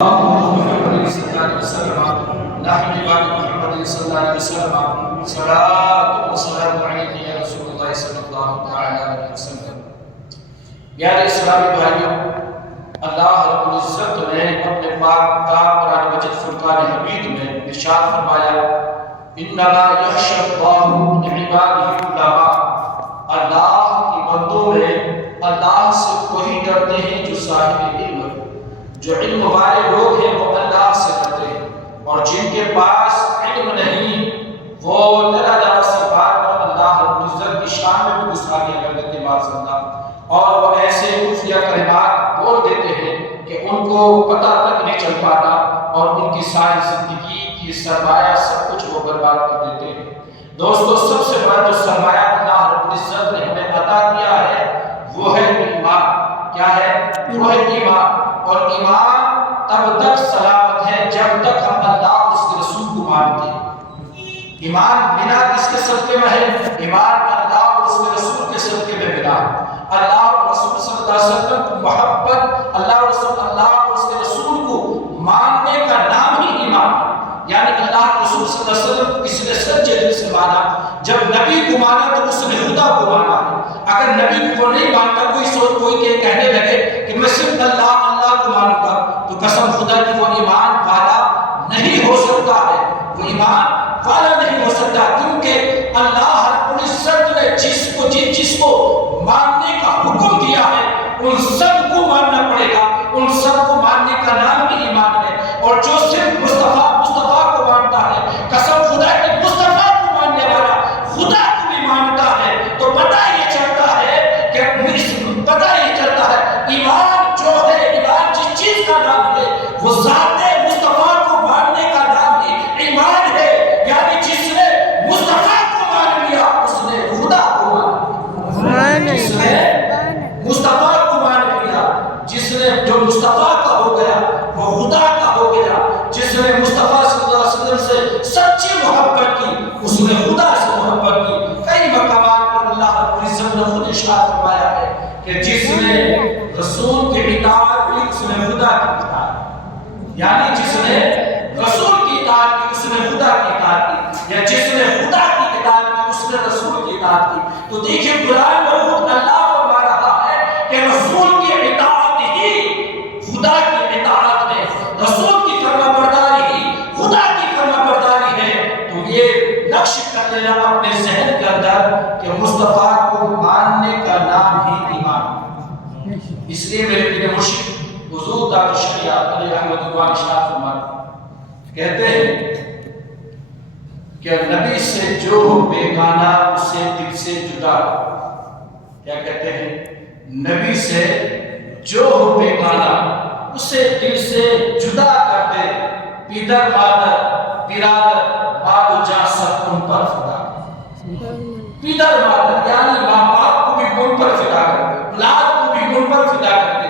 محمد صلی اللہ علیہ وسلم نحن بعد محمد صلی اللہ علیہ وسلم صلاۃ و سلام علیک یا رسول اللہ صلی اللہ تعالی علیہ وسلم۔ پیارے اسلامی بھائیوں، اللہ رب العزت نے اپنے پاک قرآن مجید فرقان حمید میں ارشاد فرمایا انما یخشی اللہ من عبادہ العلماء، اللہ کی بندوں میں اللہ سے وہی ڈرتے ہیں جو صاحب علم ہے۔ جو علم والے لوگ ہیں وہ اللہ سے ڈرتے ہیں، اور جن کے پاس علم نہیں وہ ذرا ذرا سی بات پر اللہ رب العزت کی شان میں بھی گستاخی کر دیتے ہیں معاذ اللہ، اور وہ ایسے خفیہ کلمات بول دیتے ہیں کہ ان کو پتہ تک نہیں چل پاتا، اور ان کی ساری زندگی کی سرمایہ سب کچھ وہ برباد کر دیتے ہیں۔ دوستو، سب سے بڑا جو سرمایہ اللہ رب العزت نے ہمیں عطا کیا ہے وہ ہے ایمان۔ کیا ہے؟ وہ ہے ایمان، اور ایمان تب تک سلامت ہے جب تک ہم اللہ اور اس کے رسول کو مانتے ہیں۔ ایمان بنا کس کے صدقے میں ہے؟ ایمان اللہ اور اس کے رسول کے صدقے میں بنا۔ اللہ اور رسول صلی اللہ علیہ وسلم کی محبت، اللہ اور اس کے رسول کو ماننے کا نام ہی ایمان ہے۔ یعنی اللہ کے رسول صلی اللہ علیہ وسلم کو کسی نے سچے دل سے مانا، جب نبی کو مانا تو اس نے خدا کو مانا ہے۔ اگر نبی کو نہیں مانتا کوئی کہنے لگے کہ میں صرف اللہ کو مانوں گا، تو قسم خدا کی وہ ایمان والا نہیں ہو سکتا ہے، وہ ایمان والا نہیں ہو سکتا، کیونکہ اللہ رب العزت نے جس کو ماننے کا حکم دیا ہے ان سب کو ماننا پڑے گا، ان سب کو ماننے کا نام ہی ایمان ہے۔ اور جو صرف مصطفیٰ کو مانتا ہے، قسم خدا کہ مصطفیٰ کو ماننے والا خدا کو بھی مانتا ہے، تو پتہ یہ چلتا ہے ایمان جو ہے، ایمان جس چیز کا نام ہے وہ ذات مصطفیٰ کو ماننے کا نام ہی ایمان ہے۔ یعنی جس نے مصطفیٰ کو مان لیا اس نے خدا کو مان لیا، جس نے مصطفیٰ کو مان لیا، جس نے جو مصطفیٰ کا ہو گیا وہ خدا کا ہو گیا، جس نے مصطفیٰ صلی اللہ علیہ وسلم سے سچی محبت کی اس نے خدا سے محبت کی۔ کئی مقامات پر اللہ رب العزت نے خود ارشاد فرمایا ہے کہ جس نے رسول کی اطاعت کی اس نے خدا کی اطاعت کی، یعنی جس نے رسول کی اطاعت کی اس نے خدا کی اطاعت کی، یا جس نے خدا کی اطاعت کی اس نے رسول کی اطاعت کی۔ تو دیکھیں قرآن میں خود اللہ فرما رہا ہے کہ رسول کی اطاعت ہی خدا کی اطاعت ہے، رسول کی فرما برداری ہی خدا کی فرما برداری ہے۔ تو یہ نقش کر لینا اپنے ذہن کے اندر کہ مصطفیٰ کو ماننے کا نام ہی ایمان ہے۔ اس لیے میرے پیارے مرشد حضور دار شریعت علی احمد عنوان ارشاد فرماتے کہتے ہیں کہ نبی سے جو بیگانہ اسے دل سے جدا۔ کیا کہتے ہیں؟ نبی سے جو بیگانہ اسے دل سے جدا کر دے، پیدر مادر برادر باب و جان سب ان پر فدا۔ پیدر مادر یعنی ماں باپ کو بھی ان پر فدا کر دے، اولاد کو بھی ان پر فدا کر دے،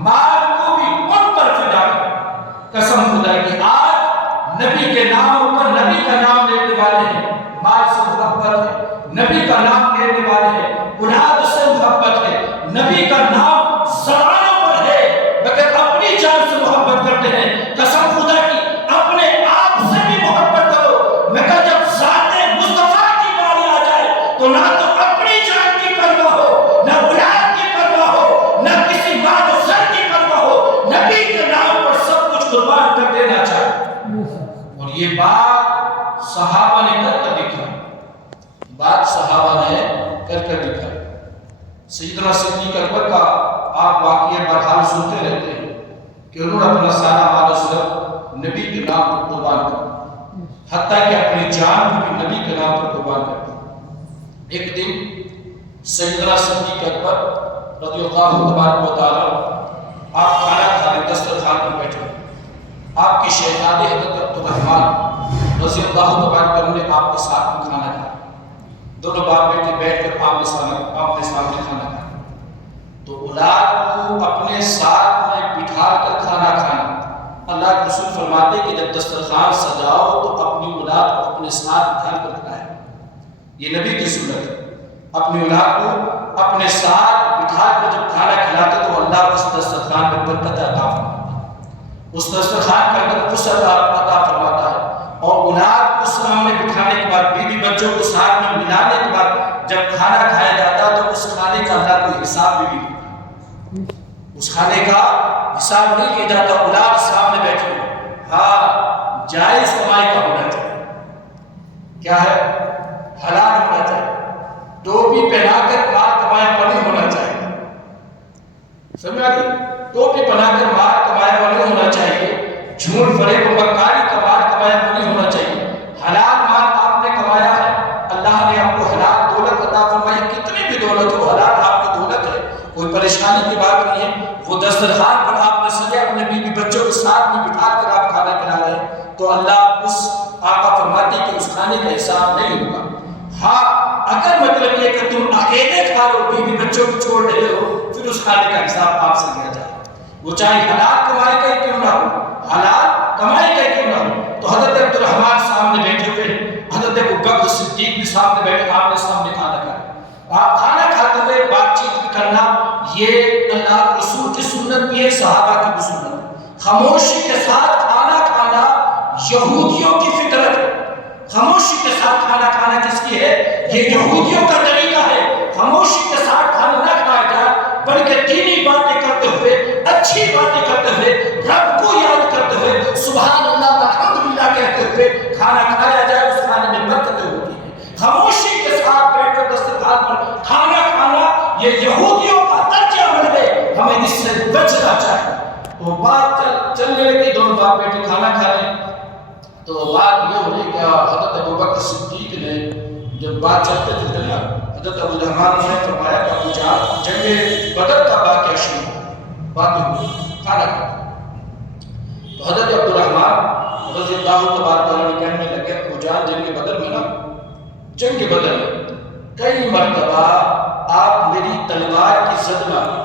مال کو بھی ان پر فدا کر دے۔ قسم خدا کی آج نبی کے نام پر نبی کا نام لینے والے ہیں، مال سے محبت ہے، نبی کا نام لینے والے ہیں، اولاد سے محبت ہے، نبی کا نام زبانوں پر ہے، مگر اپنی جان سے محبت کرتے ہیں۔ قسم خدا کی اپنے آپ سے بھی محبت کرو، مگر جب ذات مصطفیٰ کی باری آ جائے تو نہ تو اپنی جان کی پرواہ ہو، نہ اولاد کی پرواہ ہو، نہ کسی مال و زر کی پرواہ ہو، نبی کے نام پر سب کچھ قربان کر دینا چاہیے۔ اور یہ بات صحابہ نے کر دکھا، بات صحابہ نے کر دکھا۔ سیدنا صدیق اکبر کا آپ واقعہ برحال سنتے رہتے ہیں کہ انہوں نے اپنا سارا مال و زر نبی کے نام پر قربان کر، حتیٰ کہ اپنی جان کو بھی نبی کے نام پر قربان کرتے۔ ایک دن سیدنا صدیق اکبر رضی اللہ تبارک و تعالی آپ کھانا کھانے دسترخوان پر بیٹھے، آپ کی شہزادی حضرت عبدالرحمن رضی اللہ تبارک عنہ نے آپ کے ساتھ میں کھانا کھایا۔ دونوں باپ بیٹے بیٹھ کر آپ کے سامنے کھانا کھایا۔ تو اولاد کو اپنے ساتھ میں بٹھا کر کھانا کھانا، اللہ کے رسول فرماتے کہ جب دسترخوان سجاؤ تو اپنی اولاد کو اپنے ساتھ بٹھا کر کھلایا۔ یہ نبی کی سنت ہے، اپنی اولاد کو اپنے ساتھ بٹھا کر جب کھانا کھلاتے تو اللہ اس دسترخوان میں برکت عطا فرماتا۔ اس دسترخوان کے اندر وسعت عطا فرماتا ہے، اور اولاد کو سامنے بٹھانے کے بعد، بیوی بچوں کو ساتھ میں ملانے کے بعد جب کھانا کھایا جاتا ہے تو اس کھانے کا اللہ کوئی حساب بھی نہیں لیتا، اس کھانے کا حساب نہیں لیا جاتا، اولاد سامنے بیٹھے ہو، ہاں جائز کمائی کا ہونا چاہیے، کیا ہے؟ حلال ہونا چاہیے، ٹوپی پہنا کر مال کمائے والا نہیں ہونا چاہیے، سمجھا گئی؟ ٹوپی پہنا کر مال کمائے والا نہیں ہونا چاہیے، جھوٹ فریب و مکاری کا مال کمایا ہوا نہیں ہونا چاہیے، حلال مال آپ نے کمایا ہے، اللہ نے آپ کو حلال دولت عطا فرمائی، کتنی بھی دولت ہو حلال آپ کی دولت ہے، کوئی پریشانی کی بات نہیں ہے، وہ دسترخوان پر آپ نے سجا اپنے بیوی بچوں کے ساتھ میں بٹھا کر آپ کھانا کھلا رہے ہیں تو اللہ اس آقا فرماتے کہ اس کھانے کا حساب نہیں ہوگا۔ ہاں اگر مطلب یہ کہ تم اکیلے کھا رہے ہو، بیوی بچوں کو چھوڑ رہے ہو، پھر اس کھانے کا حساب آپ سے لیا جائے، وہ چاہے حلال کمائی کا کیوں نہ ہو، حلال کمائی کا کیوں نہ ہو۔ تو حضرت عبدالرحمن سامنے بیٹھے ہوئے، حضرت ابوبکر صدیق بھی سامنے بیٹھے، آپ نے سامنے کھانا کھایا، آپ کھانا کھاتے ہوئے بات چیت بھی کرنا، یہ اللہ کے رسول کی سنت بھی ہے، صحابہ کی بھی سنت ہے۔ خاموشی کے ساتھ کھانا کھانا یہودیوں کی فطرت ہے، خاموشی کے ساتھ کھانا کھانا کس کی ہے؟ یہ یہودیوں کا طریقہ ہے، خاموشی کے ساتھ کھانا نہ کھایا جائے بلکہ دینی باتیں کرتے ہوئے، اچھی باتیں کرتے ہوئے، رب کو یاد کرتے ہوئے، سبحان اللہ الحمدللہ کہتے ہوئے کھانا کھایا جائے، اس کھانے میں برکتیں ہوتی ہیں۔ خاموشی کے ساتھ بیٹھ کر دسترخوان پر کھانا کھانا یہ یہودیوں کا طرز عمل ہے، ہمیں اس سے بچنا چاہیے۔ تو بات چلنے لگی، دونوں باپ بیٹے کھانا کھا رہے ہیں، تو بات یہ ہوئی کہ حضرت ابوبکر صدیق نے جب بات چلتے چلتے نا، حضرت عبدالرحمن نے فرمایا کہ ابو جان جنگ بدر کا واقعہ شروع ہو، بات ہوئی کھانا کھا، تو حضرت عبدالرحمن رضی اللہ تبارک و تعالیٰ نے کہنے لگے ابو جان جنگ بدر میں نا، جنگ بدر میں کئی مرتبہ آپ میری تلوار کی زد میں آگئے،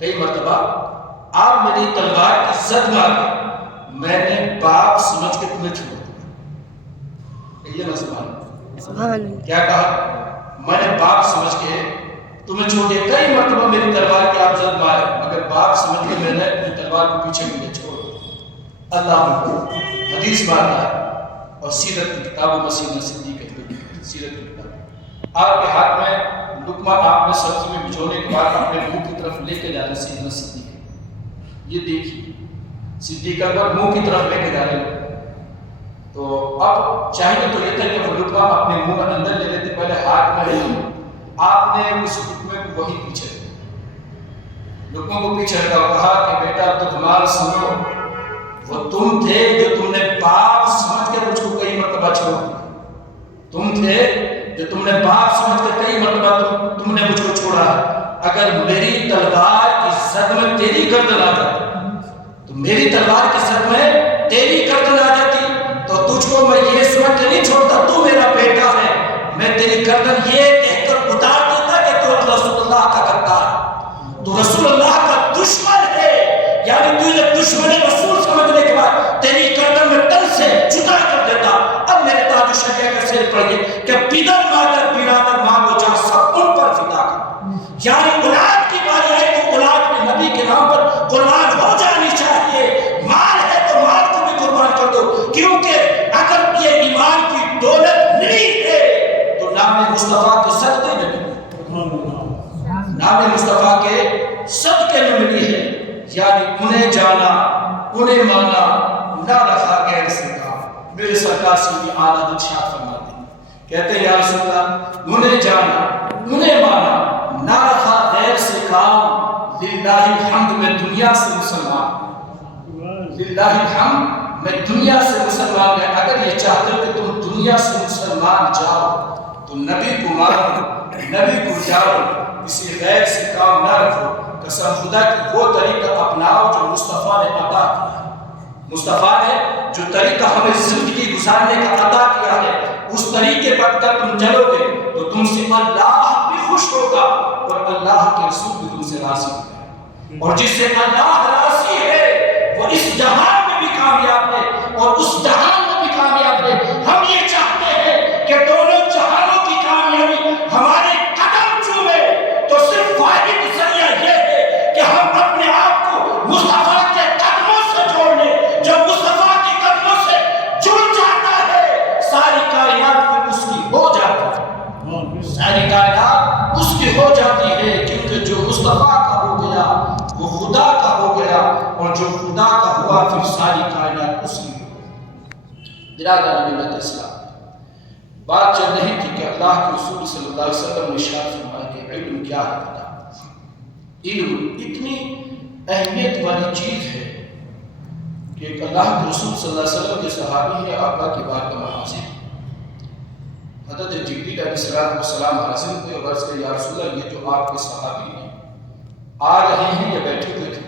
کئی مرتبہ آپ میری تلوار کی زد میں آگئے، میں نے باپ سمجھ کے تمہیں چھوڑ دیا، یہ نہ سبحان کیا کہا؟ میں نے باپ سمجھ کے تمہیں چھوڑ دیا، کئی مرتبہ میری تلوار کی آپ زد میں آئے مگر باپ سمجھ کے میں نے اپنی تلوار کو پیچھے مجھے چھوڑ دیا۔ اللہ حدیث بات ہے اور سیرت کی کتاب و مسیح صدیق ہے، سیرت کی کتاب، آپ کے ہاتھ میں لقمہ آپ نے سبزی میں بچھونے کے بعد اپنے منہ کی طرف لے کے جانا سیدنا صدیق، یہ دیکھیے صدیق اکبر منہ کی طرف لے کے جا رہے ہیں، تو اب چاہیے تو یہ تھا کہ وہ لقمہ اپنے منہ میں اندر لے لیتے، پہلے ہاتھ میں نہیں، آپ نے اس لقمے کو وہی پیچھے رکھا، لقموں کو پیچھے رکھا اور کہا کہ بیٹا عبدالرحمن سنو، وہ تم تھے جو تم نے باپ سمجھ کے مجھ کو کئی مرتبہ چھوڑ دیا، تم تھے جو تم نے باپ سمجھ کے کئی مرتبہ تم نے مجھ کو چھوڑا، اگر میری تلوار کی زد میں تیری گردن آ جاتی، تو میری تلوار کی زد میں تیری گردن آ جاتی تو تجھ کو میں یہ سمجھ کے نہیں چھوڑتا تو میرا بیٹا ہے، میں تیری گردن یہ کہہ کر اتار دیتا کہ تو رسول اللہ کا غدار، تو رسول اللہ کا دشمن ہے، یعنی تجھے دشمن رسول سمجھنے کے بعد تیری گردن میں تن سے جدا کر دیتا۔ اب میرے تاج و شریعہ کا سیر پڑھیے کہ پیدر مادر برادر ماں و جان سب ان پر فدا کر، یعنی اولاد کی باری آئے تو اولاد میں نبی کے نام پر قربان ہو جانی چاہیے، مال ہے تو مال کو بھی قربان کر دو، کیونکہ اگر یہ ایمان کی دولت ملی ہے تو نام مصطفیٰ کے صدقے میں ملی، نام مصطفیٰ کے صدقے میں ملی ہے، یعنی انہیں جانا انہیں مانا نہ رکھا غیر سے کام۔ میرے سرکار سے بھی اعلیٰ ارشاد فرماتے ہیں، کہتے ہیں یا رسول اللہ انہیں جانا انہیں مانا نہ رکھا غیر سے کام، للہ الحمد میں دنیا سے مسلمان، للہ الحمد میں دنیا سے مسلمان ہے۔ اگر یہ چاہتے ہو کہ تم دنیا سے مسلمان جاؤ تو نبی کو مانو، نبی کو جاؤ، کسی غیر سے کام نہ رکھو، قسم خدا کی وہ طریقہ اپناؤ جو مصطفیٰ نے عطا کیا، مصطفیٰ نے جو طریقہ ہمیں زندگی گزارنے کا عطا کیا ہے، اس طریقے پر اگر تم چلو گے تو تم سے اللہ بھی خوش ہوگا اور اللہ کے رسول بھی تم سے راضی ہوگا، اور جس سے اللہ راضی ہے وہ اس جہان میں بھی کامیاب ہے اور اس جہان میں بھی کامیاب ہے۔ ہم یہ چاہتے ہیں کہ دونوں جہانوں کی کامیابی ہمارے قدم چومے، تو صرف واحد ذریعہ یہ ہے کہ ہم اپنے آپ کو مصطفیٰ کے قدموں سے جوڑ لیں، خدا کا ہوا پھر ساری کائنات اسی ہو۔ برادران ملت اسلام، بات چل رہی تھی کہ اللہ کے رسول صلی اللہ علیہ وسلم نے ارشاد فرمایا کہ علم کیا ہے پتہ؟ علم اتنی اہمیت والی چیز ہے کہ ایک اللہ کے رسول صلی اللہ علیہ وسلم کے صحابی ہیں، آقا کی بات کا محاذر حضرت جبریل علیہ السلام حاضر ہوئے اور عرض کہ یا رسول اللہ یہ جو آپ کے صحابی ہیں آ رہے ہیں یا بیٹھے ہوئے تھے؟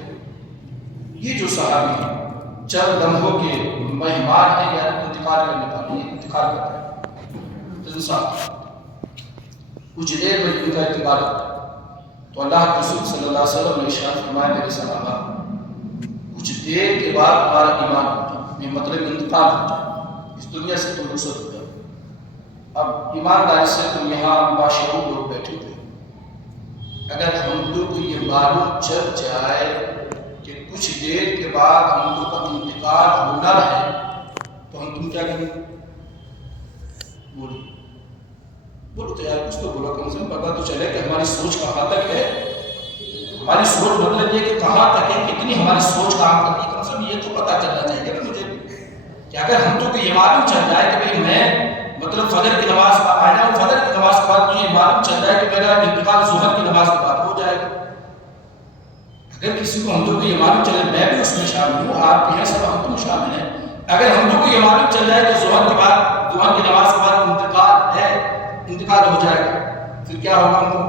یہ جو صحابی ہیں چند لمحوں کے مہمان ہیں یا انتقال کرنے والے ہیں، انتقال کرتے ہیں کچھ دیر میں ان کا انتقال ہوتا ہے، تو اللہ کے رسول صلی اللہ علیہ وسلم نے ارشاد فرمایا میرے صحابہ کچھ دیر کے بعد ہمارا ایمان ہوتا ہے، مطلب انتقال ہوتا ہے، اس دنیا سے تم رخصت ہو جاؤ۔ اب ایمانداری سے تم یہاں باشعور لوگ بیٹھے ہوئے، اگر ہم لوگ کو یہ معلوم چل جائے کہ کچھ دیر کے بعد ہم لوگ کا انتقال ہونا ہے تو ہم تم کیا کریں گے؟ بولو تو یار کچھ تو بولو، کم سے کم پتہ تو چلے کہ ہماری سوچ کہاں تک ہے۔ ہماری سوچ مطلب یہ کہ کہاں تک ہے، کتنی ہماری سوچ کام کرتی ہے، کم سے کم یہ تو پتہ چلنا چاہیے نا مجھے کہ اگر ہم تو کو یہ معلوم چل جائے کہ بھئی میں مطلب فجر کی نماز آیا ہوں، فجر کی نماز کے بعد مجھے معلوم چل جائے کہ میرا انتقال ظہر کی نماز کے بعد ہو جائے گا۔ اگر کسی کو ہم تو کو یہ معلوم چلے، میں بھی اس میں شامل ہوں، آپ بھی ہیں، سب ہم تو شامل ہیں، اگر ہم تو کو یہ معلوم چل جائے کہ ظہر کے بعد ظہر کی نماز کے بعد انتقال ہے، انتقال ہو جائے گا، پھر کیا ہوگا؟ ہم کو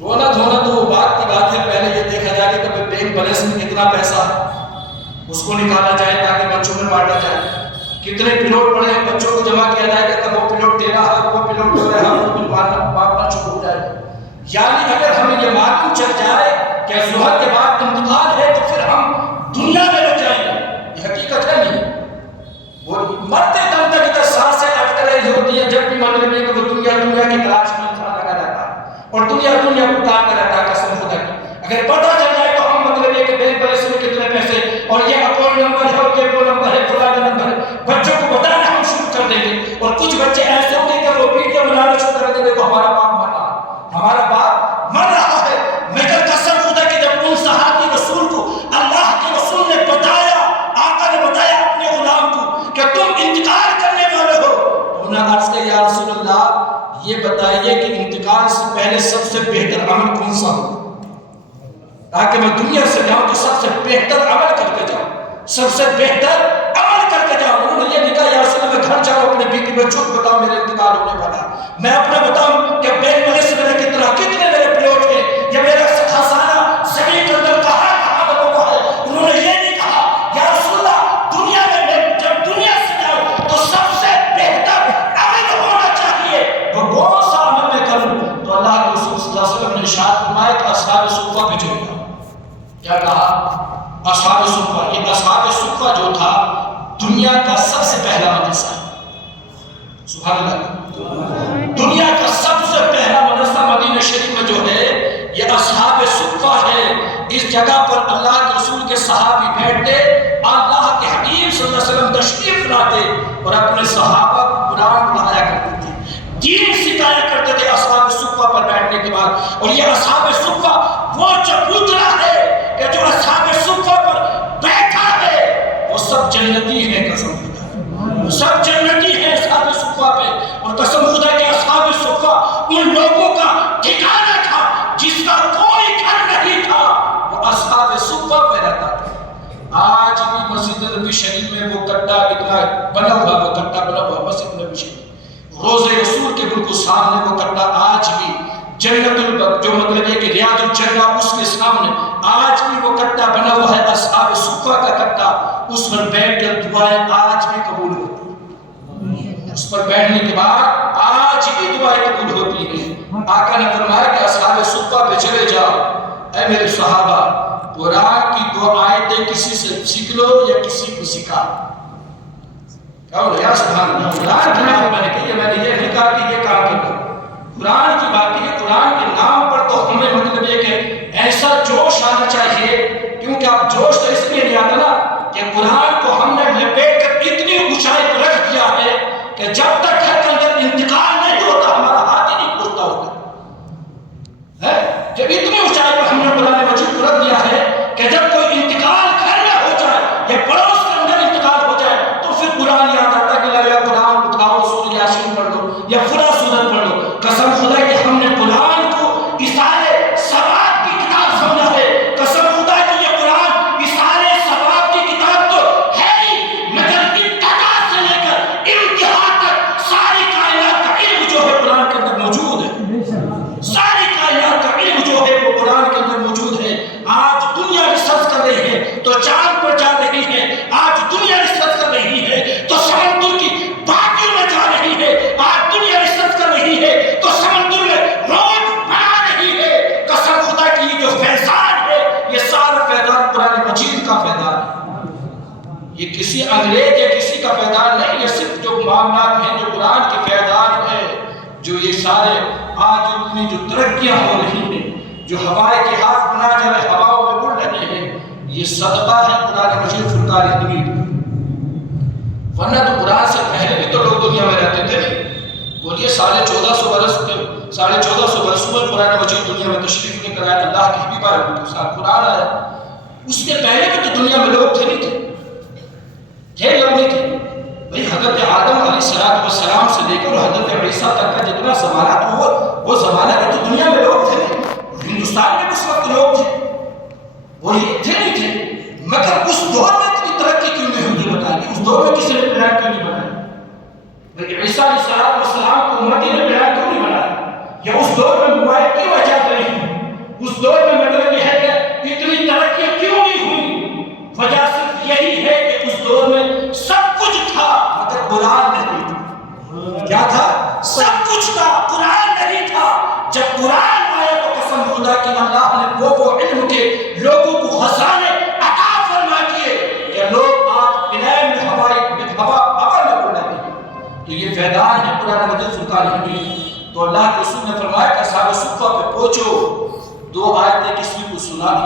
رونا دھونا تو وہ بات کی بات ہے، پہلے یہ دیکھا جائے کہ کبھی بینک بیلنس میں کتنا پیسہ ہے اس کو نکالا جائے تاکہ بچوں میں بانٹا جائے، کتنے پلوٹ پڑے ہیں بچوں کو جمع کیا جائے گا، وہ پلوٹ دے رہا ہے، وہ پلوٹ دے رہا ہے، وہ پلوٹ بانٹنا شروع ہو جائے گا۔ یعنی اگر ہمیں یہ معلوم چل جائے کہ ظہر کے بعد انتقال ہے تو پھر ہم دنیا میں رہ جائیں گے، یہ حقیقت ہے نہیں؟ وہ مرتے دم تک ادھر سانسیں اٹک رہی ہوتی ہیں، جب بھی مطلب یہ کہ وہ دنیا کی تلاش میں انسان لگا رہتا ہے اور دنیا پکارتا رہتا ہے قسم خدا کی۔ اگر پتہ چل جائے تو ہم مطلب یہ کہ بینک بیلنس میں کتنے پیسے اور یہ اکاؤنٹ نمبر ہے اور یہ وہ نمبر ہے، فلانا نمبر ہے، بچوں کو بتانا ہم شروع کر دیں گے، اور کچھ بچے ایسے ہوں گے کہ وہ ویڈیو بنانا شروع کر دیں گے کہ ہمارا باپ مر رہا ہے، ہمارا باپ مر رہا ہے۔ مگر قسم خدا کہ جب ان صحابی رسول کو اللہ کے رسول نے بتایا، آقا نے بتایا اپنے غلام کو کہ تم انتقال کرنے والے ہو، تو انہوں نے عرض کیا یا رسول اللہ یہ بتائیے کہ انتقال سے پہلے سب سے بہتر عمل کون سا ہو تاکہ میں دنیا سے جاؤں تو سب سے بہتر عمل کر کے جاؤں، سب سے بہتر عمل کر کے جاؤں۔ انہوں نے یہ نہیں کہا یا رسول اللہ میں گھر جاؤں اپنے بیٹی بچوں کو بتاؤں میرے انتقال ہونے والا، میں اپنا بتاؤں کہ بینک بیلنس میں کتنے میرے پلاٹ ہیں یا میرا خزانہ زمین کے اندر کہاں دبا ہے۔ انہوں نے یہ نہیں کہا یا رسول اللہ دنیا میں جب دنیا سے جاؤں تو سب سے بہتر عمل ہونا چاہیے، وہ کون سا عمل میں کروں؟ تو اللہ کے رسول صلی اللہ علیہ وسلم نے ارشاد فرمایا کہ اصحاب صفہ پہ چلے جاؤ۔ کیا کہا؟ اصحاب صفہ۔ یہ اصحاب صفہ جو تھا دنیا کا سب سے پہلا مدرسہ، سبحان اللہ، دنیا کا سب سے پہلا مدرسہ مدینہ شریف میں جو ہے یہ اصحاب صفہ ہے۔ اس جگہ پر اللہ کے رسول کے صحابی بیٹھتے، اللہ کے حبیب صلی اللہ علیہ وسلم تشریف لاتے اور اپنے صحابہ کو قرآن پڑھایا کرتے تھے، دین سکھایا کرتے تھے اصحاب صفہ پر بیٹھنے کے بعد۔ اور یہ اصحاب صفہ وہ چبوترا ہے کہ جو اصحاب صفہ پر بیٹھا ہے وہ سب جنتی ہیں، قسم خدا سب جنتی ہیں اصحاب صفہ پہ۔ اور قسم خدا کہ اصحاب صفہ ان لوگوں کا ٹھکانہ تھا جس کا کوئی گھر نہیں تھا، وہ اصحاب صفہ پہ رہتا تھا۔ آج بھی مسجد نبی شریف میں وہ کٹا اتنا بنا ہوا، وہ کٹا بنا ہوا مسجد نبی شریف، روزے رسول کے بالکل سامنے وہ کٹا آج بھی جنت جو مطلب یہ کہ ریاض الجنہ اس کے سامنے آج بھی وہ کٹا بنا ہوا ہے، اصحاب صفہ کا کٹا، اس پر بیٹھ کر دعائیں آج بھی قبول ہوتی ہیں، اس پر بیٹھنے کے بعد آج بھی دعائیں قبول ہوتی ہیں۔ آقا نے فرمایا کہ اصحاب صفہ پہ چلے جاؤ، اے میرے صحابہ قرآن کی دو آیتیں کسی سے سیکھ لو یا کسی کو سکھا۔ یا سبحان اللہ، قرآن کی بات میں نے کہی، میں نے یہ نہیں کہا کہ یہ کام کرو، قرآن کی بات ہے، قرآن کے نام پر تو ہمیں مطلب یہ کہ ایسا جوش آنا چاہیے، کیونکہ اب جوش تو اس لیے نہیں آتا نا کہ قرآن کو ہم نے لپیٹ کر اتنی اونچائی پر رکھ دیا ہے کہ جب تک گھر کے اندر انتقال نہیں ہوتا ہمارا ہاتھ ہی نہیں پہنچتا ہوتا ہے۔ جب اتنی اونچائی پر ہم نے قرآن مجید کو رکھ دیا ہے کہ جب کسی انگریز یا کسی کا فیضان نہیں، یہ صرف جو معاملات ہیں جو قرآن کے فیضان ہے، جو یہ سارے آج اتنی جو ترقیاں ہو رہی ہیں، جو ہوائے جہاز بنا جائے ہواؤں میں اڑ رہے ہیں، یہ صدقہ ہے قرآن مجید فرقان حمید۔ ورنہ تو قرآن سے پہلے بھی تو لوگ دنیا میں رہتے تھے، بولیے 1450 برسوں میں قرآن مجید دنیا میں تشریف لے کر آیا، اللہ کے حبیب علیہ کے ساتھ قرآن آیا۔ اس کے پہلے بھی تو دنیا میں لوگ تھے نہیں تھے لوگ نہیں تھے بھئی۔ حضرت آدم علیہ السلام سے لے کر حضرت عیسیٰ تک کا جتنا زمانہ تھا وہ زمانہ میں تو دنیا میں لوگ تھے، ہندوستان میں اس وقت لوگ تھے، وہی تھے نہیں تھے، مگر اس دور میں اتنی ترقی کیوں نہیں ہوئی بتائیے؟ اس دور میں کسی نے پلان کیوں نہیں بنایا؟ بھئی عیسیٰ علیہ السلام کو امتی نے پلان کیوں نہیں بنایا؟ یا اس دور میں موبائل کیوں ایجاد نہیں ہوئی؟ اس دور میں مطلب یہ ہے کہ اتنی ترقی کیوں نہیں ہوئی؟ وجہ صرف یہی ہے کہ اس دور میں سب کچھ تھا مگر قرآن نہیں تھا۔ کیا تھا؟ سب کچھ تھا، قرآن نہیں تھا۔ جب قرآن آیا تو قسم خدا کی اللہ نے وہ علم کے لوگوں کو خزانے عطا فرما دیے کہ لوگ آج پلین میں ہوا میں اڑ رہے ہیں۔ تو یہ فیضان ہے قرآن مجید فرقان حمید۔ تو اللہ کے رسول نے فرمایا کہ اصحاب صفہ پہ پہنچو، 2 آیتیں کسی کو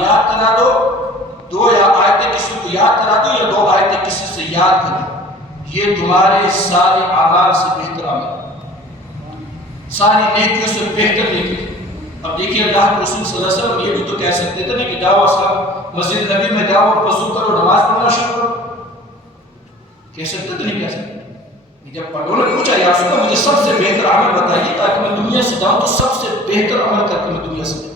یاد کرا دو، 2 آیتیں کسی کو یاد کرا دو، یا 2 آیتیں کسی سے یاد کرو، یہ تمہارے سارے اعمال سے بہتر عمل، ساری نیکیوں سے بہتر نیکی۔ اب دیکھیے اللہ کے رسول صلی اللہ علیہ وسلم یہ بھی تو کہہ سکتے تھے نا کہ جاؤ صاحب مسجد نبی میں جاؤ اور وضو کرو، نماز پڑھنا شروع کرو، کہہ سکتے تھے نہیں کہہ سکتے؟ جب پڑھوں نے پوچھا یا رسول اللہ مجھے سب سے بہتر عمل بتائیے تاکہ میں دنیا سے جاؤں تو سب سے بہتر عمل کر کے میں دنیا سے جاؤں،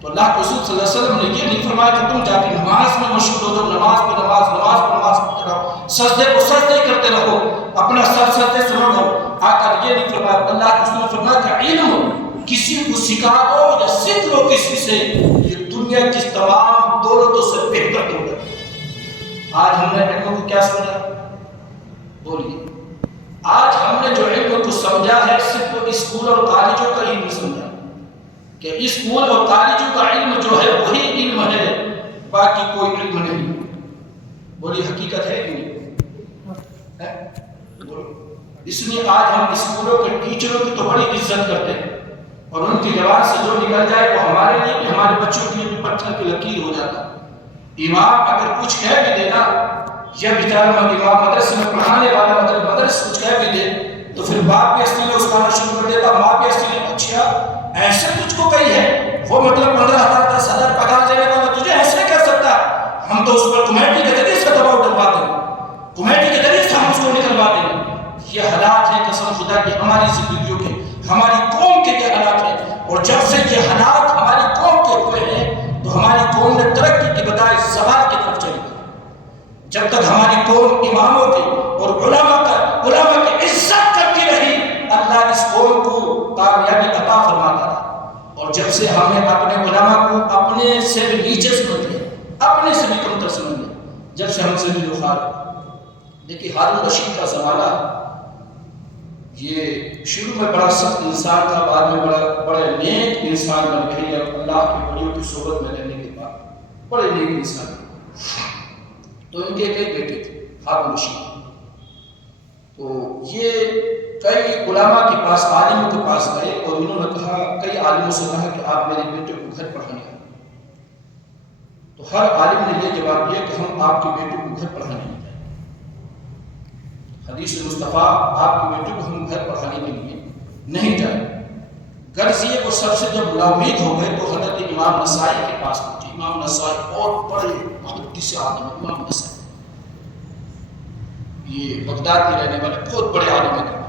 تو اللہ کے رسول صلی اللہ علیہ وسلم نے یہ نہیں فرمایا کہ تم جا کے نماز میں مشغول ہو جاؤ، نماز پہ نماز پڑھتے رہو، سجدے کو سجدے کرتے رہو، اپنا سر سجدے سے رہو۔ آقا یہ نہیں فرمایا، اللہ کے رسول نے فرمایا کہ علم کسی کو سکھا دو یا سیکھ لو کسی سے، یہ دنیا کی تمام دولتوں سے بہتر دولت ہے۔ آج ہم نے علم کو کیا سمجھا؟ بولیے، آج ہم نے جو علم کو سمجھا ہے صرف اسکول اور کالجوں کا علم سمجھا کہ اسکول اور کالجوں کا علم جو ہے وہی علم ہے، باقی کوئی علم نہیں۔ بولیے حقیقت ہے کہ نہیں؟ اس لیے آج ہم اسکولوں کے ٹیچروں کی تو بڑی عزت کرتے ہیں، اور ان کی زبان سے جو نکل جائے وہ ہمارے لیے بھی ہمارے بچوں کے لیے بھی پتھر کی لکیر ہو جاتا ہے۔ امام اگر کچھ کہہ بھی دینا، یا بیچارہ امام مدرسے میں پڑھانے والا مدرس کچھ کہہ بھی دے تو پھر باپ بھی اصلی اس کھانا شروع کر دیتا، ماں بھی اصلی اچھا ایسے تجھ کو کہی ہے، وہ مطلب 15,000 10,000 پگار دینے والا تجھے ایسے کر سکتا؟ ہم تو اس پر کمیٹی کے ذریعے سے دباؤ ڈلوا دیں گے، کمیٹی کے ذریعے سے ہم اس کو نکلوا دیں گے۔ یہ حالات ہیں قسم خدا کی ہماری زندگیوں کے، ہماری قوم کے یہ حالات ہیں، اور جب سے یہ حالات ہماری قوم کے ہوئے ہیں تو ہماری قوم نے ترقی کی بجائے زوال کی طرف چلی گئی۔ جب تک ہماری قوم اماموں کی اور علماء کی عزت کرتی رہی، اللہ اس قوم کو کامیابی عطا فرماتا رہا، اور جب سے ہم نے اپنے علماء کو اپنے سے بھی نیچے سمجھ لیا، اپنے سے بھی کمتر سمجھ لیا، جب سے ہم سے بھی دخار۔ دیکھیے ہارون رشید کا زمانہ یہ شروع میں بڑا سخت انسان تھا، بعد میں بڑے نیک انسان بن گئے، اللہ کے ولیوں کی صحبت میں رہنے کے بعد بڑے نیک انسان۔ تو ان کے کئی بیٹے تھے ہارون رشید، تو یہ کئی علماء کے پاس عالموں کے پاس گئے اور انہوں نے کہا، کئی عالموں سے کہا کہ آپ میرے بیٹے کو گھر پڑھانے آئیں۔ تو ہر عالم نے یہ جواب دیا کہ ہم آپ کے بیٹے کو گھر پڑھانے نہیں جائیں، حدیث مصطفیٰ آپ کے بیٹے کو ہم گھر پڑھانے کے لیے نہیں جائیں۔ غرض یہ وہ سب سے جب ناامید ہو گئے تو حضرت امام نسائی کے پاس پہنچے۔ امام نسائی بہت بڑے محدث عالم ہیں، امام نسائی یہ بغداد کے رہنے والے بہت بڑے عالم ہیں۔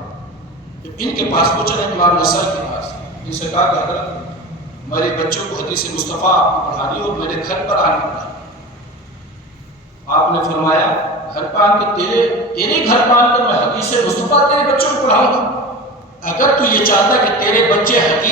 جب ان کے پاس پہنچے نا امام نسائی کے پاس، ان سے کہا کہ حضرت میرے بچوں کو حدیث مصطفیٰ آپ کو پڑھانی اور میرے گھر پر آنے پڑھانی۔ آپ نے فرمایا گھر پہ آن کے تیرے گھر پہ آن کر میں حدیث مصطفیٰ تیرے بچوں کو پڑھاؤں گا؟ اگر تو یہ چاہتا کہ تیرے بچے حدیث